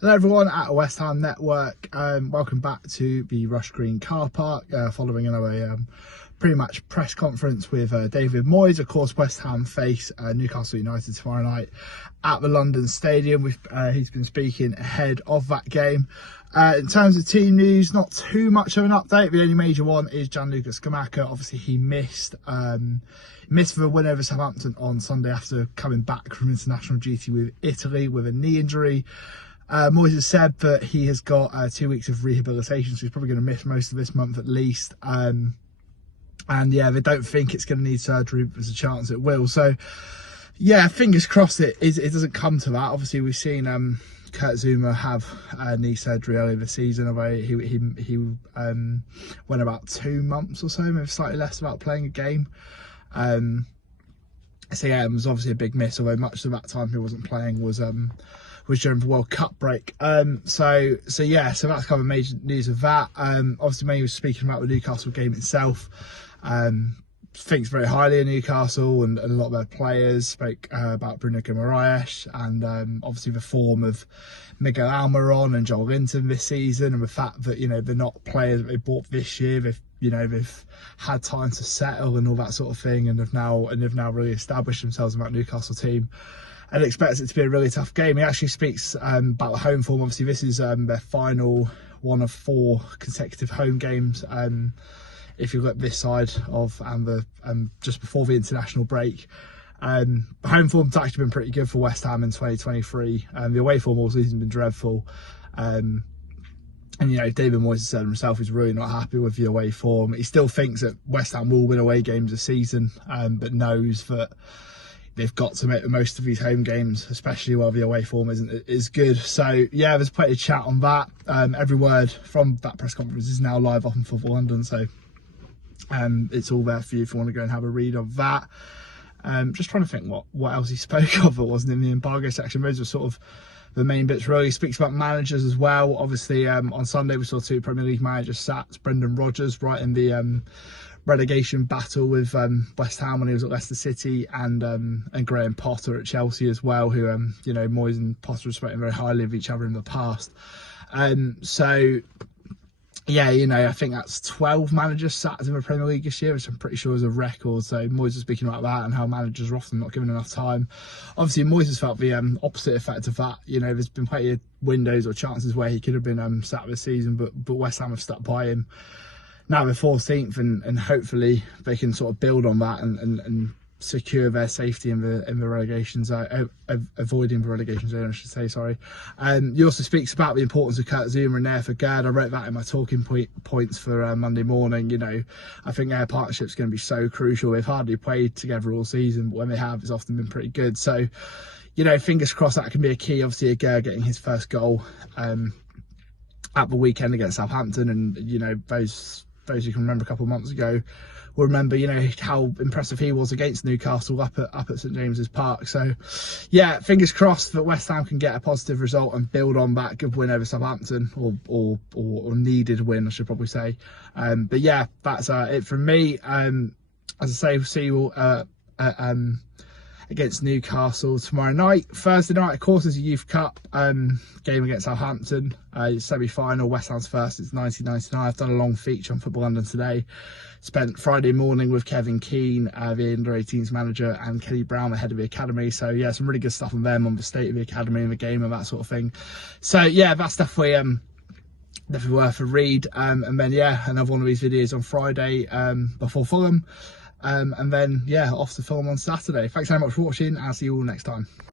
Hello everyone at West Ham Network. Welcome back to the Rush Green car park following another pre-match press conference with David Moyes. Of course, West Ham face Newcastle United tomorrow night at the London Stadium. He's been speaking ahead of that game. In terms of team news, not too much of an update. The only major one is Jonty Colman. Obviously, he missed the win over Southampton on Sunday after coming back from international duty with Italy with a knee injury. Moyes has said that he has got 2 weeks of rehabilitation, so he's probably going to miss most of this month at least. And yeah, they don't think it's going to need surgery, but there's a chance it will. So yeah, fingers crossed it doesn't come to that. Obviously, we've seen Kurt Zouma have knee surgery earlier this season. Although he went about 2 months or so, maybe slightly less, without playing a game. So yeah, it was obviously a big miss. Although much of that time he wasn't playing was during the World Cup break. So that's kind of major news of that. Obviously, May was speaking about the Newcastle game itself. Thinks very highly of Newcastle and a lot of their players. Spoke about Bruno Guimaraes and obviously the form of Miguel Almiron and Joel Linton this season, and the fact that they're not players that they bought this year. They've had time to settle and all that sort of thing, and have now really established themselves in that Newcastle team. And expects it to be a really tough game. He actually speaks about the home form. Obviously, this is their final one of 4 consecutive home games. If you look this side of just before the international break, the home form's actually been pretty good for West Ham in 2023. The away form all season been dreadful. And David Moyes said himself he's really not happy with the away form. He still thinks that West Ham will win away games this season, but knows that they've got to make the most of these home games, especially while the away form is good. So yeah, there's plenty of chat on that. Every word from that press conference is now live up on Football London, so it's all there for you if you want to go and have a read of that. Just trying to think what else he spoke of that wasn't in the embargo section. Those were sort of the main bits really. He speaks about managers as well. Obviously, on Sunday we saw 2 Premier League managers sacked. Brendan Rodgers right in the relegation battle with West Ham when he was at Leicester City, and Graham Potter at Chelsea as well, who Moyes and Potter have spoken very highly of each other in the past. So yeah, I think that's 12 managers sacked in the Premier League this year, which I'm pretty sure is a record. So Moyes was speaking about that and how managers are often not given enough time. Obviously, Moyes has felt the opposite effect of that. There's been plenty of windows or chances where he could have been sacked this season, but West Ham have stuck by him. Now they're 14th, and hopefully they can sort of build on that and secure their safety in the relegation zone, avoiding the relegation zone, I should say. Sorry. He also speaks about the importance of Kurt Zouma and there for Gerd. I wrote that in my talking points for Monday morning. I think their partnership's going to be so crucial. They've hardly played together all season, but when they have, it's often been pretty good. So, fingers crossed that can be a key. Obviously, Gerd getting his first goal at the weekend against Southampton, and those who can remember a couple of months ago will remember, how impressive he was against Newcastle up at St James's Park. So, yeah, fingers crossed that West Ham can get a positive result and build on that good win over Southampton, or needed win, I should probably say. But yeah, that's it from me. As I say, we'll see you all against Newcastle tomorrow night. Thursday night, of course, is a Youth Cup game against Southampton. Semi-final, West Ham's first. It's 1999. I've done a long feature on Football London today. Spent Friday morning with Kevin Keane, the under-18s manager, and Kelly Brown, the head of the academy. So yeah, some really good stuff on them, on the state of the academy and the game and that sort of thing. So yeah, that's definitely worth a read. And then yeah, another one of these videos on Friday before Fulham. And then yeah, off to Fulham on Saturday. Thanks very much for watching, and I'll see you all next time.